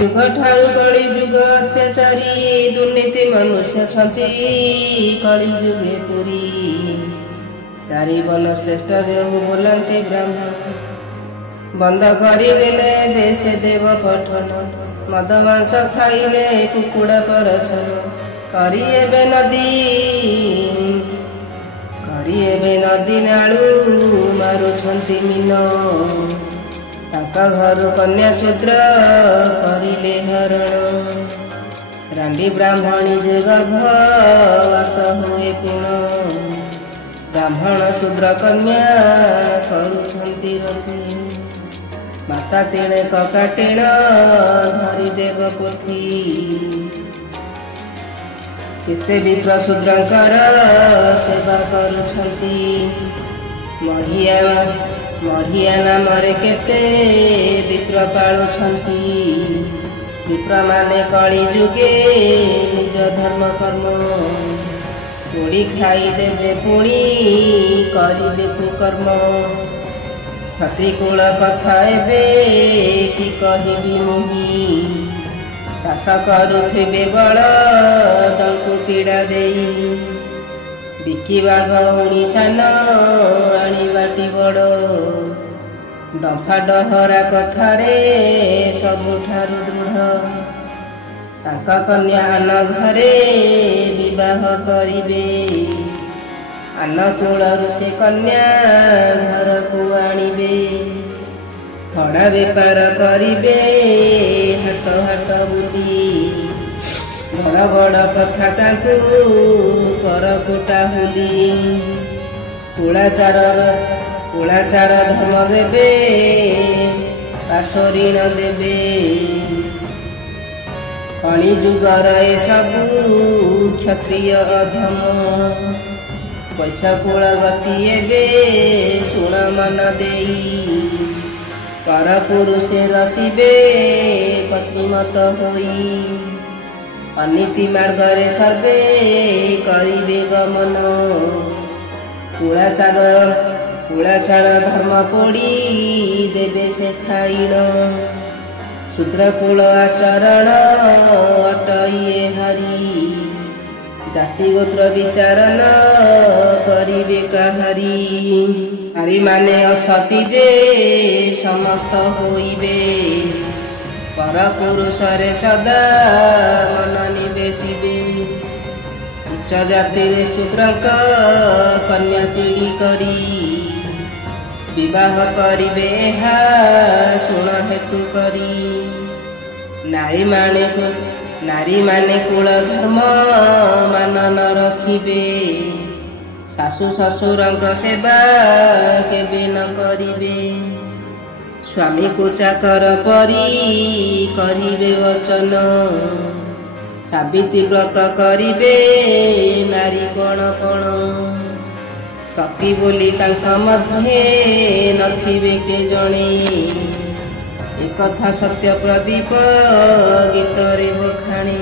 जुग ठारू कली जुग अत्याचारी दुर्नीति मनुष्य छंती कली जुगे पुरी चारि बन श्रेष्ठ देव बोलती ब्राह्मण बंद करदेले देश देव पठन मद मांस खाइले कुकुड़ा पर छन करिएबे नदी नालू मारुछंती मीन ताका घर कन्या शूद्र करिले हरण रांडी ब्राह्मणी जे गर्भवास हुए पुण ब्राह्मण शूद्र कन्या करुछंती रति माता तेणे कका टेण धरी देव पोथी केते विप्र शूद्रंकर सेवा करुछंती मढ़िया नामरे केते विप्र पालुछंती विप्र माने कली जुगे निज धर्म कर्म पोड़ी खाई देवे पुणी करिबे कुकर्म प्रतिकूल कथा एबे कि कहिबी मुहि चाष करुथिबे बलदंकु पीड़ा देई बिकिबा गौणी सान आनिबाटी बड़ डंफा डहरा कथारे सबुठारु दृढ़ ताका कन्या आन घरे विवाह करिबे आन कूलरु से कन्या घर को आनिबे हड़ा बेपार करिबे हाट हाट बुली बड़ बड़ कथा ताकू करकुटा हुली कुलाचार धर्म देबे पाश ऋण देबे कली जुगर ए सबू क्षत्रिय अधम पैसा कुल गति एबे शुण मन देई पर पुरुषे रसिबे पत्नीमत होई अनीति मार्गरे सर्वे करिबे गमन कुलाचार धर्म पोड़ी देबे से खाइण शूद्रकुल आचरण अटइए हरि जाति गोत्र विचारन करिबे काहरी नारी माने असती जे समस्त होइबे पर पुरुषरे सदा मन निवेशिबे उच्च जाति शूद्रक कन्या पीढ़ी करी विवाह करिबे हा शुण हेतु करी नारी माने कुल धर्म मानन रखिबे सासु ससुरंक सेवा केबे न करिबे स्वामी को चाकर परी करिबे वचन सावित्री व्रत करिबे नारी कण कण सती बोली तांका मध्ये नथिबे के जणे एकथा सत्य प्रदीप गीतरे बखाणे।